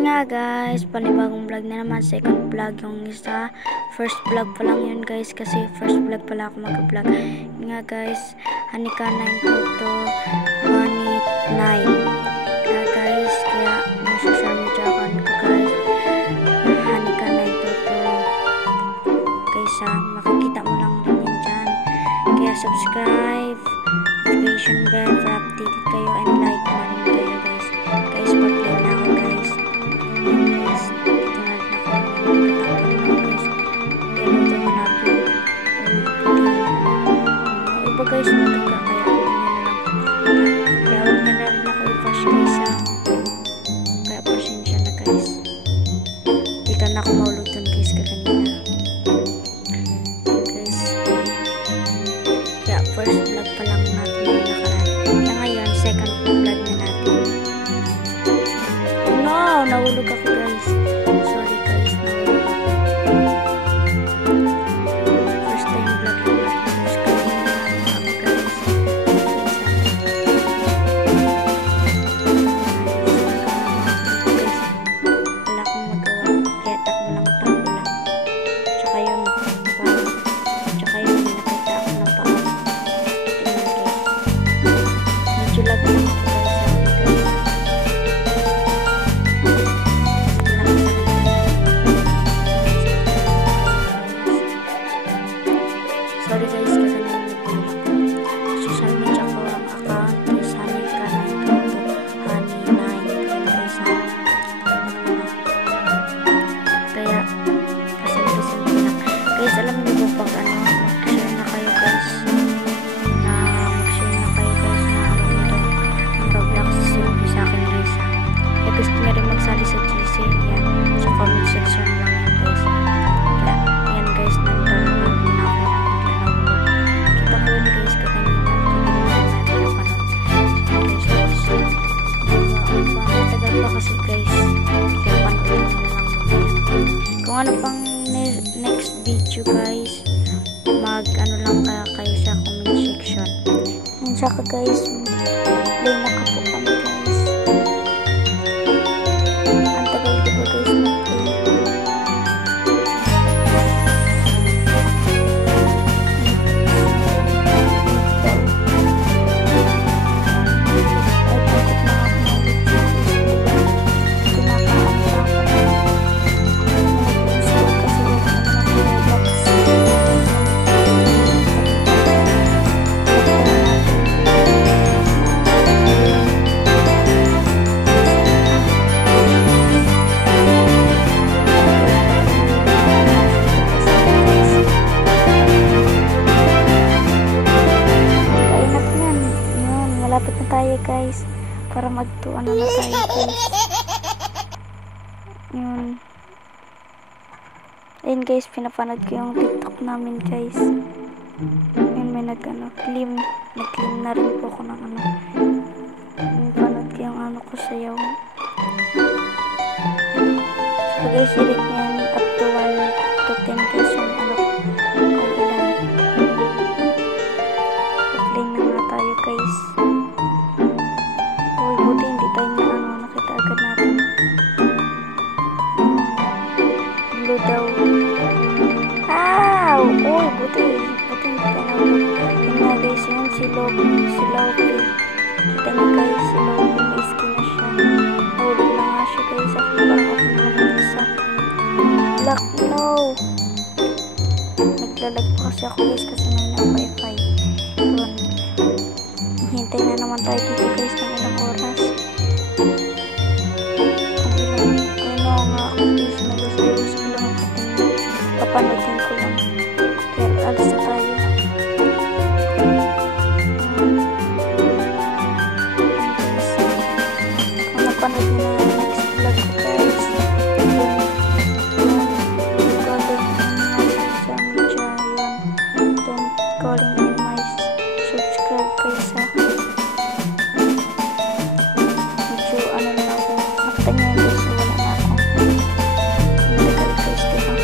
Yun nga guys, panibagong vlog na naman, second vlog yung isa. First vlog pa lang yun guys, kasi first vlog pala ako mag-vlog. Yun nga guys, Hanika 922, Honey 9. Kaya guys, kaya may social media account ko guys, Hanika 922. Guys makikita mo lang rin yan dyan. Kaya subscribe, notification bell para updated kayo, and like na rin kayo guys. Guys, mag-play na ako guys. Guys, dito na rin ako guys. Pero ito mo natin iba guys, mataga kaya yun na lang. Kaya huwag na rin ako i-flash guys kaya pasensya na guys. Dito na ako maulog dun guys kaganina guys. Kaya first vlog pa lang natin yung nakaraan. Kaya ngayon second vlog na natin. No, nahulog ako guys. Sorry guys, nahulog ako. First time vlog lang natin guys. Kanina ako guys. Wala akong magawa. Kaya takbo lang. Tsaka yun, nakita ako ng paa. Tingnan guys. Medyo lag lang ako guys. Sorry guys, kasi nanonood ako. Social media ko ang account is Hanika 922, Honey 9. Kaya guys, kaya kasi lang. Guys, alam niyo ba pag mag-share na kayo guys, na Roblox sa akin guys. Kaya gusto niya rin magsali sa GC, yan, sa comment section lang yan guys. Kaya yan guys, nandun na ako kita ko yun guys kaganina. Matagal pa kasi guys, kaya panood na lang kung ano pang next video guys, mag-ano lang kayo sa comment section. Yun saka guys, play na ka po kami guys. Ang tagal ko po guys mag-play. Malapit na tayo guys, para magtuan na tayo guys. Yun. Ayun guys, pinapanood ko yung TikTok namin guys. Yun, may nag-clean na rin po ako ng pinapanood ko yung ko sayaw. So guys, i-rate nyo up to 1 to 10 guys yung kung ilan. Play na nga tayo guys. Buti hindi tayo nakita agad natin. Blue daw. Uy, buti hindi tayo nahulog. Yun nga guys, yun si Loki. Kita niyo guys, si Loki, may skin na siya. Nahulog na nga siya guys. Parang ako nahulog isa. Black, no. Naglalag pa kasi ako guys, kasi may na-wifi. Yun. Hintay na naman tayo dito guys ng ilang oras. Ano nga ako guys, nag-usayos ko lang ako tingin. Papanodin ko lang. Kaya alis na tayo. Kung napanood nyo na next vlog ko guys, calling in my subscribe guys medyo na ako, nakita nyo yung guys, wala na ako matagal guys diba.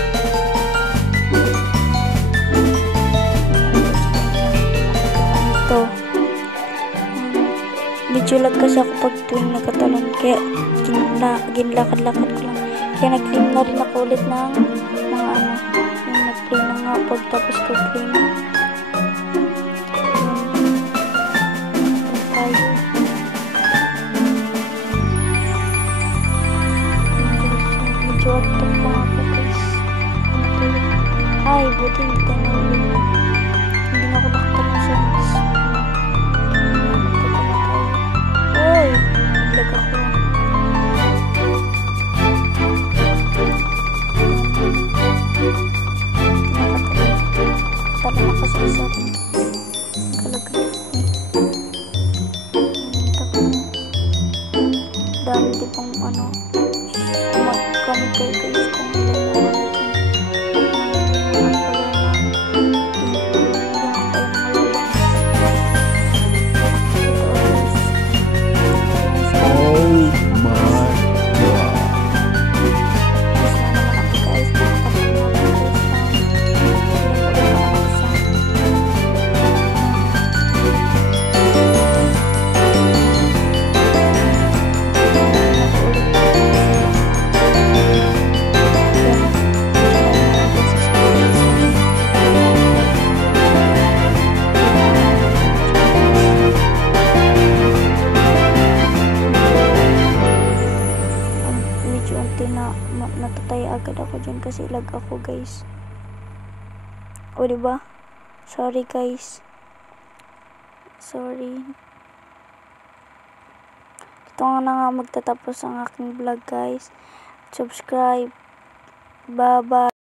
Medyo lag kasi ako pag tuwing nagkatalon, kaya ginlakad-lakad ko lang. Kaya nag-clean na rin ako ulit ng mga ano, yung nag-clean na nga pagtapos ko clean. Medyo atok pa ako guys. Ay, buti hindi tayo nalulog. Hindi na ako nakatala sa mas. Uy! Naglag ako. Tala na kasi isa rin. Kalaglag ako. Dami di pang ano. Kami kayo guys kung ilan na natatay agad ako dyan kasi lag ako guys. O diba? Sorry guys. Sorry. Ito nga na nga magtatapos ang aking vlog guys. Subscribe. Bye bye.